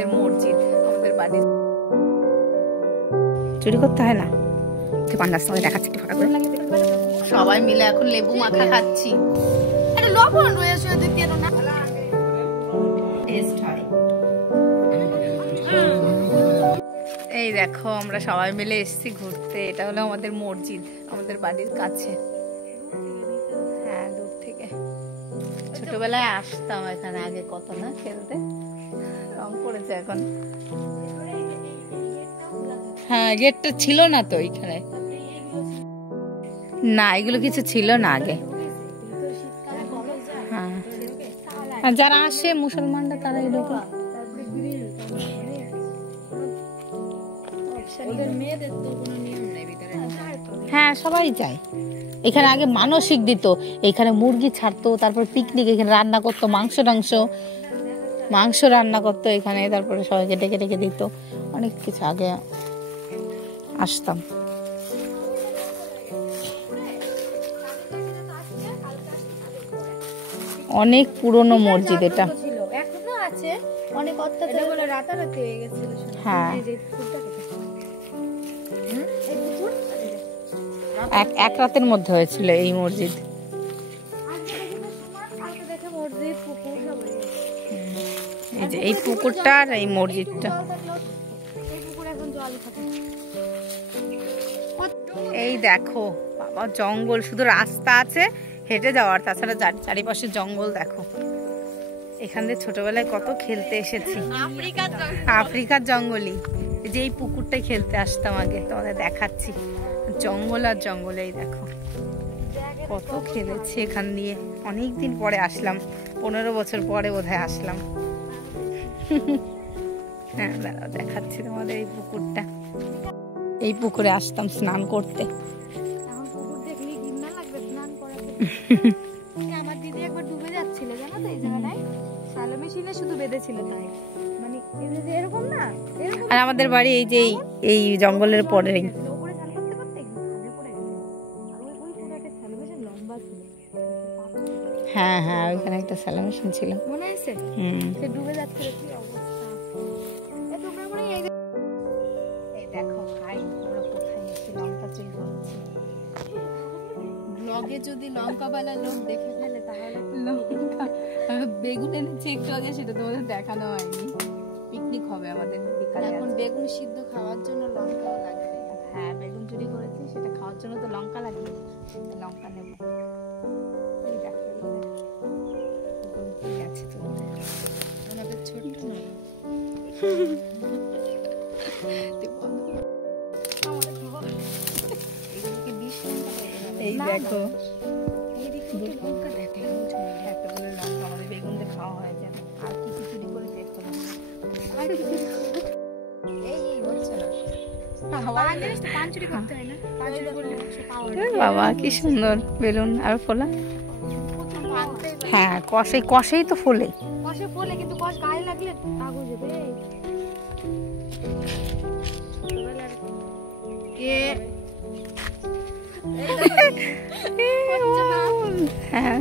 আমাদের মসজিদ, আমাদের বাড়ির। চুরি করতে হয় না। পান গাছ তোমাকে দেখাচ্ছি একটু ফাঁকা করে। সবাই মিলে এখন লেবু মাখা খাচ্ছি। লবণ রয়েছে না, টেস্ট হয়। এই দেখো আমরা সবাই মিলে এসেছি ঘুরতে। এটা হলো আমাদের মসজিদ, আমাদের বাড়ির কাছে। হ্যাঁ, দূর থেকে। ছোটবেলায় আসতাম এখানে আগে, কত না খেলতে। রং করেছে এখন। হ্যাঁ, গেটটা ছিল না তো এখানে। না, এগুলো কিছু ছিল না আগে। হ্যাঁ, যারা আসে মুসলমানরা তারা এরকম। হ্যাঁ, সবাই যায় এখানে। আগে মানসিক দিত, এখানে মুরগি ছাড়তো, তারপর পিকনিক এখানে রান্না করতো, মাংস রান্না করতো এখানে, তারপরে সবাইকে ডেকে ডেকে দিত। অনেক কিছু আগে আসতাম। অনেক পুরনো মসজিদ এটা। এখনো আছে, অনেক অত্যাচার করে রাতারাতি হয়ে গেছে। হ্যাঁ, এক রাতের মধ্যে হয়েছিল এই মসজিদ। এই যে এই পুকুরটা আর এই মসজিদটা। এই দেখো বাবা, জঙ্গল, শুধু রাস্তা আছে হেঁটে যাওয়ার, তাছাড়া চারিপাশে জঙ্গল। দেখো এখান থেকে ছোটবেলায় কত খেলতে এসেছি। আফ্রিকার জঙ্গলই। যে এই পুকুরটাই খেলতে আসতাম আগে, তোমাদের দেখাচ্ছি। জঙ্গল আর জঙ্গল। এই দেখো কত খেলেছি এখান দিয়ে। অনেকদিন পরে আসলাম, 15 বছর পরে বোধহয় আসলাম। হ্যাঁ, দাঁড়াও দেখাচ্ছি তোমাদের এই পুকুরটা। এই পুকুরে আসতাম স্নান করতে। আমার দিদি একবার ডুবে যাচ্ছিল, জানো তো, এই জায়গাটায় শ্যালো মেশিনে শুধু বেঁধেছিল, তাই মানে এরকম না। আর আমাদের বাড়ি এই যে এই জঙ্গলের পরেই। হ্যাঁ হ্যাঁ, ওইখানে একটা শ্যালো মেশিন ছিল, মনে আছে? সে ডুবে যাচ্ছিল, কি অবস্থা। এই দেখো ভাই, আমরা কোথায় এসে লঙ্কা চুরি করছি। ব্লগে যদি লঙ্কা বালা লোক দেখে ফেলে তাহলে লঙ্কা বেগুন এনেছি একটু আগে, সেটা তোমাদের দেখানো হয়নি। পিকনিক হবে আমাদের বিকালে। এখন বেগুন সিদ্ধ খাওয়ার জন্য লঙ্কা লাগবে। হ্যাঁ, বেগুন চুরি করেছি, সেটা খাওয়ার জন্য তো লঙ্কা লাগবে। লঙ্কা নেব। এই দেখো ঠিক আছে, তোমাদের আমাদের ছোট্ট নয়। এই দেখো এতগুলো লঙ্কা আমাদের বেগুন দিয়ে খাওয়া হয়ে যাবে। আর কিছু চুরি করে দেখতে হবে। বাবা কি সুন্দর বেলুন আর ফোলা। হ্যাঁ, কষেই তো ফোলে। কষে ফোলে, কিন্তু কষ গায়ে লাগলে আগুন যাবে। হ্যাঁ,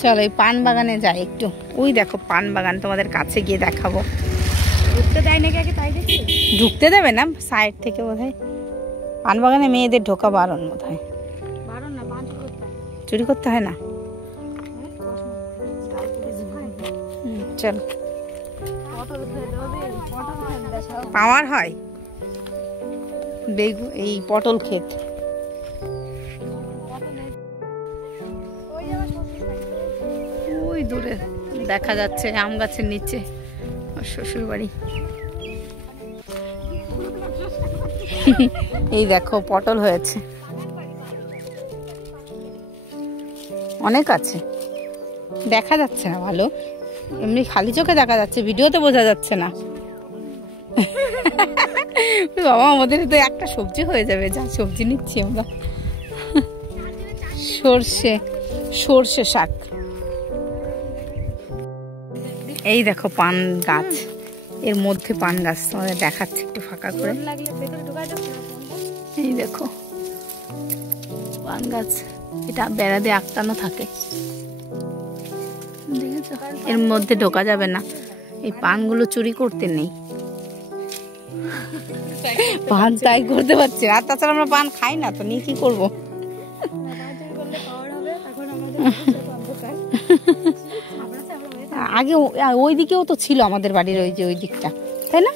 চলো এই পান বাগানে যাই একটু। ওই দেখো পান বাগান, তোমাদের কাছে গিয়ে দেখাবো। ঢুকতে দেয় নাকি আগে, তাই দেখি। ঢুকতে দেবে না, সাইড থেকে বোধহয়। পান বাগানে মেয়েদের ঢোকা বারণ বোধহয়। বারণ না, পান চুরি করতে হয় না। চলো, পাওয়ার হয় বেগুন, এই পটল ক্ষেত। ওই দূরে দেখা যাচ্ছে আম গাছের নিচে শ্বশুর বাড়ি। এই দেখো পটল হয়েছে, অনেক আছে। দেখা যাচ্ছে না ভালো, এমনি খালি চোখে দেখা যাচ্ছে, ভিডিওতে বোঝা যাচ্ছে না। বাবা, আমাদের তো একটা সবজি হয়ে যাবে। যা সবজি নিচ্ছি আমরা, সর্ষে শাক। এই দেখো পান গাছ, এর মধ্যে পান গাছ, তোমাদের দেখাচ্ছি একটু ফাঁকা করে। এই দেখো পান গাছ, এটা বেড়া দিয়ে আটকানো থাকে, দেখেছ? এর মধ্যে ঢোকা যাবে না, এই পানগুলো চুরি করতে নেই। পান তাই করতে পারছি আর তাছাড়া আমরা পান খাই না তো, নিয়ে কি করবো? আগে ওই দিকেও তো ছিল আমাদের বাড়ির ওই যে ওই দিকটা, তাই না?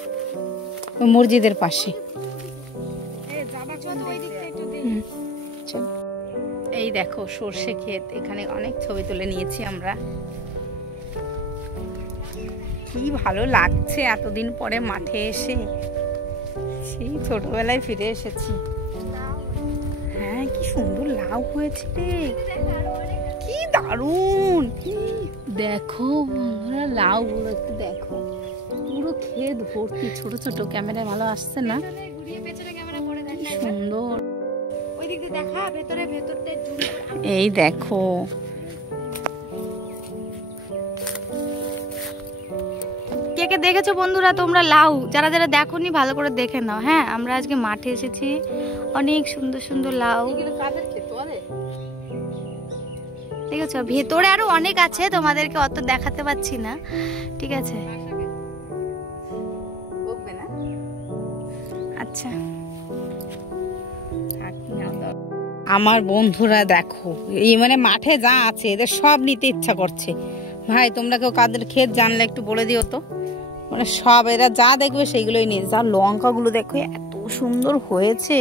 ওই মসজিদের পাশে। এই দেখো সর্ষে ক্ষেত, এখানে অনেক ছবি তুলে নিয়েছি আমরা। কি ভালো লাগছে এতদিন পরে মাঠে এসে, সেই ছোটবেলায় ফিরে এসেছি। হ্যাঁ কি সুন্দর লাউ হয়েছে রে, কি দারুণ! দেখো বন্ধুরা লাউ গুলো একটু দেখো, পুরো ক্ষেত ভর্তি ছোট ছোট। ক্যামেরায় ভালো আসছে না, সুন্দর। এই দেখো কে কে দেখেছো বন্ধুরা তোমরা লাউ? যারা যারা দেখোনি ভালো করে দেখে নাও। হ্যাঁ আমরা আজকে মাঠে এসেছি, অনেক সুন্দর সুন্দর লাউ। ঠিক আছে, ভেতরে আরো অনেক আছে, তোমাদেরকে অত দেখাতে পাচ্ছি না। ঠিক আছে, আচ্ছা। আমার বন্ধুরা দেখো, এই মানে মাঠে যা আছে এদের সব নিতে ইচ্ছা করছে। ভাই তোমরা কেউ কাদের ক্ষেত জানলে একটু বলে দিও তো। মানে সব এরা যা দেখবে সেইগুলোই নিয়ে। যা লঙ্কাগুলো দেখো এত সুন্দর হয়েছে,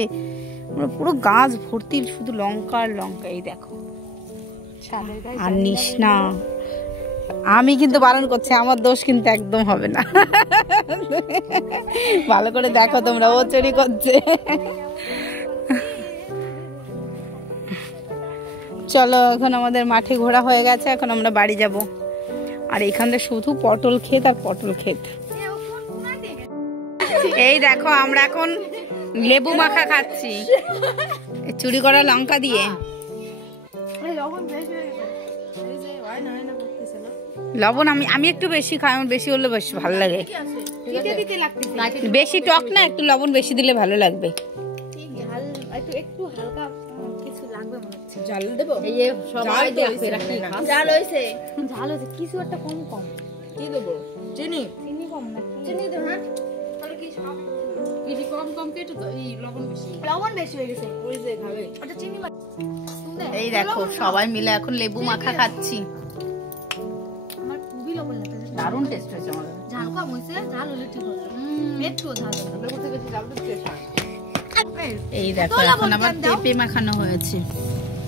মানে পুরো গাছ ভর্তি শুধু লঙ্কা আর লঙ্কা। এই দেখো, আর নিস না, আমি কিন্তু বারণ করছি, আমার দোষ কিন্তু একদম হবে না। ভালো করে দেখো তোমরা, ও চুরি করছে। চলো এখন আমাদের মাঠে ঘোরা হয়ে গেছে, এখন আমরা বাড়ি যাব। আর এখানে শুধু পটল ক্ষেত আর পটল ক্ষেত। এই দেখো আমরা এখন লেবু মাখা খাচ্ছি চুরি করা লঙ্কা দিয়ে। লবণ আমি একটু বেশি খাই, আমার বেশি হলে বেশি ভালো লাগে। বেশি টক না, একটু লবণ বেশি দিলে ভালো লাগবে। জাল দেবো, এই যে সবাই দেখে রাখি না। জাল হইছে, জাল হইছে, কিছু একটা কম কম কি দেব? চিনি, চিনি কম না, চিনি দেব। হ্যাঁ তাহলে কি সব কি কম কম কেটে তো এই লবণ বেশি হয়ে গেছে, ওই যে খাবে ওটা চিনি। এই দেখো সবাই মিলে এখন লেবু মাখা খাচ্ছি। আমার খুবই লবণ লাগছে, দারুণ টেস্ট হয়েছে। আমার ঝাল কম হইছে, ঝাল হলে ঠিক হবে। একটু ঝাল হবে, করতে বেশি ঝাল দিতে চাই। এই দেখো এখন আবার পেঁপে মাখানো হয়েছে।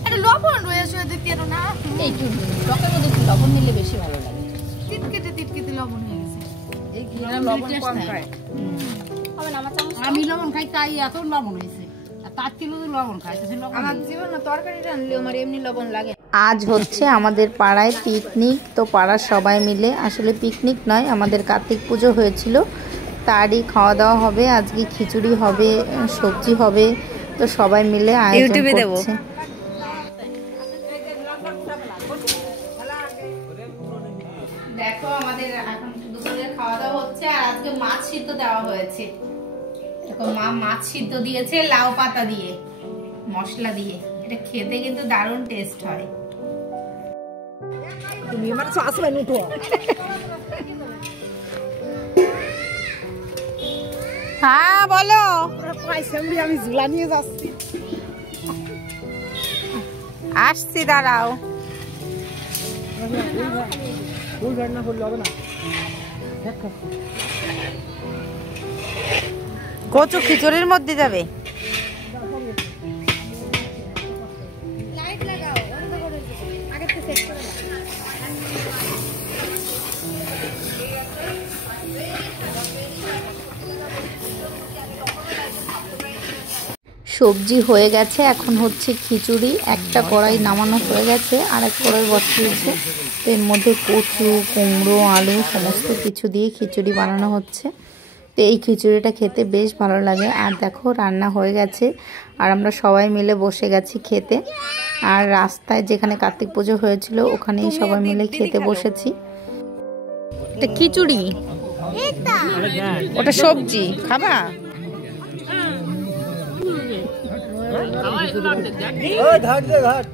এটা লবণ রয়েছে দেখতে না, এইটু টকের মধ্যে একটু লবণ নিলে বেশি ভালো লাগে। টিটকেটে লবণ হয়ে গেছে। এই কি লবণ কম খায় হবে না, আমার চামচ আমি লবণ খাই তাই এত লবণ হয়েছে। আর তার কিলো লবণ খাইতেছে, আমার জীবনে তরকারি রান্নলে আমার এমনি লবণ লাগে। আজ হচ্ছে আমাদের পাড়ায় পিকনিক, তো পাড়ার সবাই মিলে, আসলে পিকনিক নয়, আমাদের কার্তিক পুজো হয়েছিল তারই খাওয়া দাওয়া হবে। আজকে খিচুড়ি হবে, সবজি হবে, তো সবাই মিলে আয়োজন করছে। দেখো আমাদের এখন দুপুরের খাওয়া দাওয়া হচ্ছে, আর আজকে মাছ সিদ্ধ দেওয়া হয়েছে। দেখো মা মাছ সিদ্ধ দিয়েছে লাউ পাতা দিয়ে, মশলা দিয়ে। এটা খেতে কিন্তু দারুণ টেস্ট হয়। তুমি আমার শ্বাস বানি তো। হ্যাঁ বলো। আমি ঝুলা নিয়ে যাচ্ছি, আসছি, দাঁড়াও। কচু খিচুড়ির মধ্যে যাবে। সবজি হয়ে গেছে, এখন হচ্ছে খিচুড়ি। একটা কড়াই নামানো হয়ে গেছে, আর এক কড়াই বসিয়েছে। তো এর মধ্যে কচু, কুমড়ো, আলু সমস্ত কিছু দিয়ে খিচুড়ি বানানো হচ্ছে। তো এই খিচুড়িটা খেতে বেশ ভালো লাগে। আর দেখো রান্না হয়ে গেছে, আর আমরা সবাই মিলে বসে গেছি খেতে। আর রাস্তায় যেখানে কার্তিক পুজো হয়েছিল ওখানেই সবাই মিলে খেতে বসেছি। এটা খিচুড়ি, ওটা সবজি খাবা? ঘাট